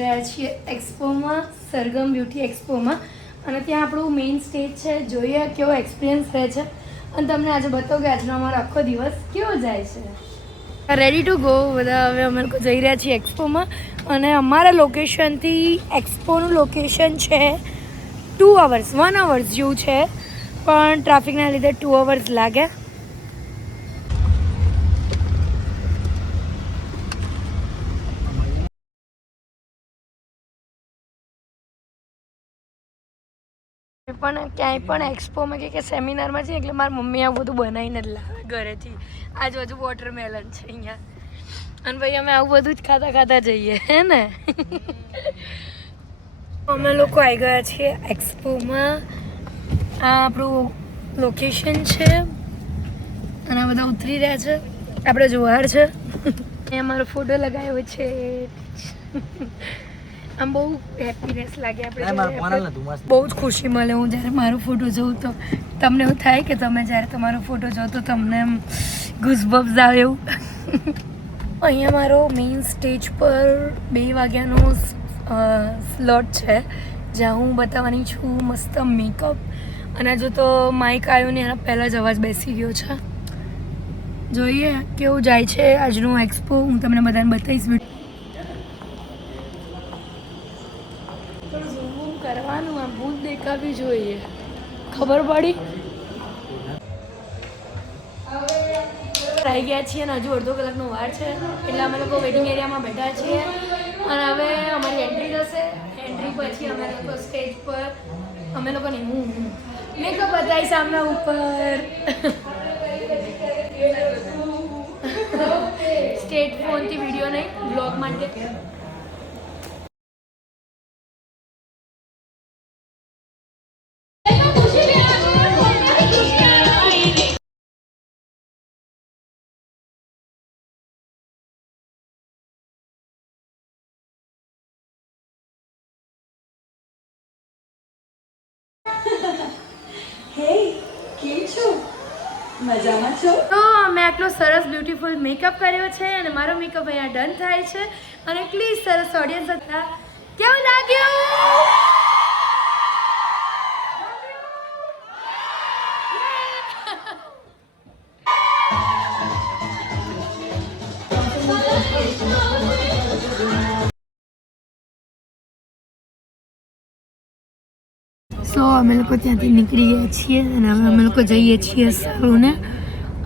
રહ્યા છીએ એક્સપોમાં, સરગમ બ્યુટી એક્સપોમાં, અને ત્યાં આપણું મેઇન સ્ટેજ છે. જોઈએ કેવો એક્સપિરિયન્સ રહે છે અને તમને આજે બતાવું કે આજનો અમારો આખો દિવસ કેવો જાય છે. રેડી ટુ ગો બધા. હવે અમે લોકો જઈ રહ્યા છીએ એક્સપોમાં અને અમારા લોકેશનથી એક્સપોનું લોકેશન છે 2 અવર્સ 1 અવર્સ જેવું છે, પણ ટ્રાફિકના લીધે 2 અવર્સ લાગે. પણ ક્યાંય પણ એક્સપોમાં કે સેમિનારમાં છે એટલે મારી મમ્મી આ બધું બનાવીને જ લાવે ઘરેથી. આજુ વોટરમેલન છે અહીંયા, અને ભાઈ અમે આવું બધું જ ખાતા ખાતા જઈએ, હે ને. અમે લોકો આવી ગયા છીએ એક્સપોમાં. આ આપણું લોકેશન છે અને આ બધા ઉતરી રહ્યા છે. આપણે જોહાર છે. એ અમારો ફોટો લગાવ્યો છે. આમ બહુ હેપીનેસ લાગે, આપણે બહુ જ ખુશી મળે. હું જ્યારે મારો ફોટો જોઉં તો તમને એવું થાય કે તમે જ્યારે તમારો ફોટો જોઉં તો તમને એમ ગુઝબમ્સ આવે એવું. અહીંયા મારો મેઇન સ્ટેજ પર 2 વાગ્યાનો સ્લોટ છે, જ્યાં હું બતાવવાની છું મસ્ત મેકઅપ. અને જો તો માઇક આવ્યું ને એના પહેલાં જ અવાજ બેસી ગયો છે. જોઈએ કેવું જાય છે આજનું એક્સપો. હું તમને બધાને બતાવીશ. કરવાનું આમ ભૂત દેખાવી જોઈએ, ખબર પડી. આવી ગયા છીએ અને હજુ અડધો કલાકનો વાર છે એટલે અમે લોકો વેટિંગ એરિયામાં બેઠા છીએ. અને હવે અમારી એન્ટ્રી થશે. એન્ટ્રી પછી અમે લોકો સ્ટેજ પર, અમે લોકો નહીં, હું મેકઅપ બતાવીશ સામે ઉપર. સ્ટેજ ફોનથી વિડીયો નહીં, બ્લોગ માટે. મજામાં છો? તો મેં આટલો સરસ બ્યુટીફુલ મેકઅપ કર્યો છે અને મારો મેકઅપ અહીંયા ડન થાય છે. અને એટલી સરસ ઓડિયન્સ હતા. કેવું લાગ્યું? સો અમે લોકો ત્યાંથી નીકળી ગયા છીએ અને હવે અમે લોકો જઈએ છીએ સલૂને.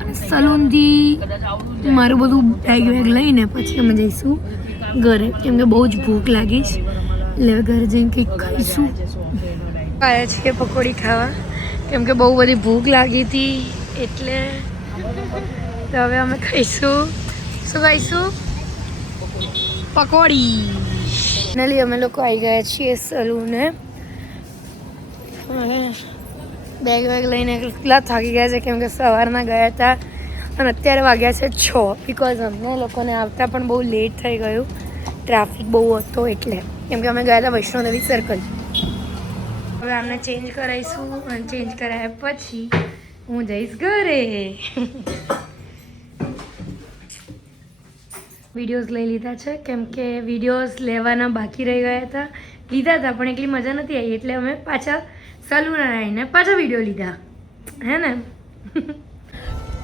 અને સલૂનથી મારું બધું બેગ લઈને પછી અમે જઈશું ઘરે, કેમ કે બહુ જ ભૂખ લાગી છે. એટલે ઘરે જઈને કંઈક ખાઈશું. આવ્યા છીએ પકોડી ખાવા, કેમ કે બહુ બધી ભૂખ લાગી હતી એટલે. તો હવે અમે ખાઈશું. શું ખાઈશું? પકોડી. ફાઇનલી અમે લોકો આવી ગયા છીએ સલૂને. બેગ લઈને એટલા થાકી ગયા છે કેમ કે સવારના ગયા હતા અને અત્યારે વાગ્યા છે 6, બિકોઝ અમને લોકોને આવતા પણ બહુ લેટ થઈ ગયું. ટ્રાફિક બહુ હતો એટલે, કેમ કે અમે ગયા હતા વૈષ્ણોદેવી સર્કલ. હવે આમને ચેન્જ કરાવીશું અને ચેન્જ કરાવ્યા પછી હું જઈશ ઘરે. વિડીયોઝ લઈ લીધા છે કેમ કે વિડીયોઝ લેવાના બાકી રહી ગયા હતા. લીધા હતા પણ એટલી મજા નથી આવી એટલે અમે પાછા સલૂન આવીને પાછા વિડીયો લીધા, હે ને.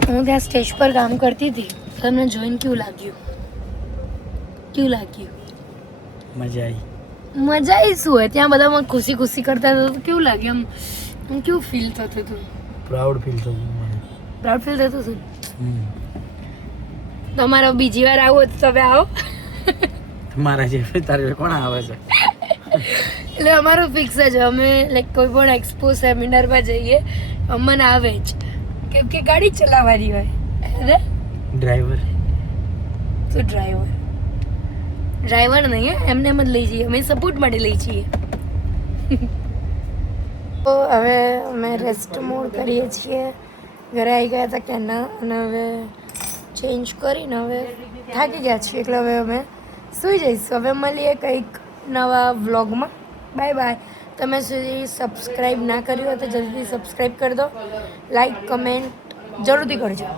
હું ત્યાં સ્ટેજ પર કામ કરતી હતી. તમને જોઈને કેવું લાગ્યું? મજા આવી. મજા આવી શું હોય? ત્યાં બધા ખુશી ખુશી કરતા હતા તો કેવું લાગ્યું? આમ કેવું ફીલ થતું હતું? પ્રાઉડ ફીલ થતું. હતું. તમારો બીજી વાર આવો તો તમે આવો. તમારા જે તારે કોણ આવે છે? એટલે અમારું ફિક્સ જ. અમે લાઈક કોઈ પણ એક્સપો સેમિનારમાં જઈએ અમને આવે જ, કેમ કે ગાડી ચલાવવાની હોય ને. ડ્રાઈવર તો ડ્રાઈવર નહીં, એમને એમ જ લઈ જઈએ અમે, સપોર્ટ માટે લઈ જઈએ. તો હવે અમે રેસ્ટ મોડ કરીએ છીએ. ઘરે આવી ગયા હતા ક્યાંના અને હવે ચેન્જ કરીને હવે થાકી ગયા છીએ એટલે હવે અમે સૂઈ જઈશું. હવે મળીએ કંઈક નવા વ્લોગમાં. Bye bye. તમે સુધી સબસ્ક્રાઈબ ના કર્યું હોય તો જલ્દી સબસ્ક્રાઈબ કરી દો. લાઈક કમેન્ટ જરૂરથી કરજો.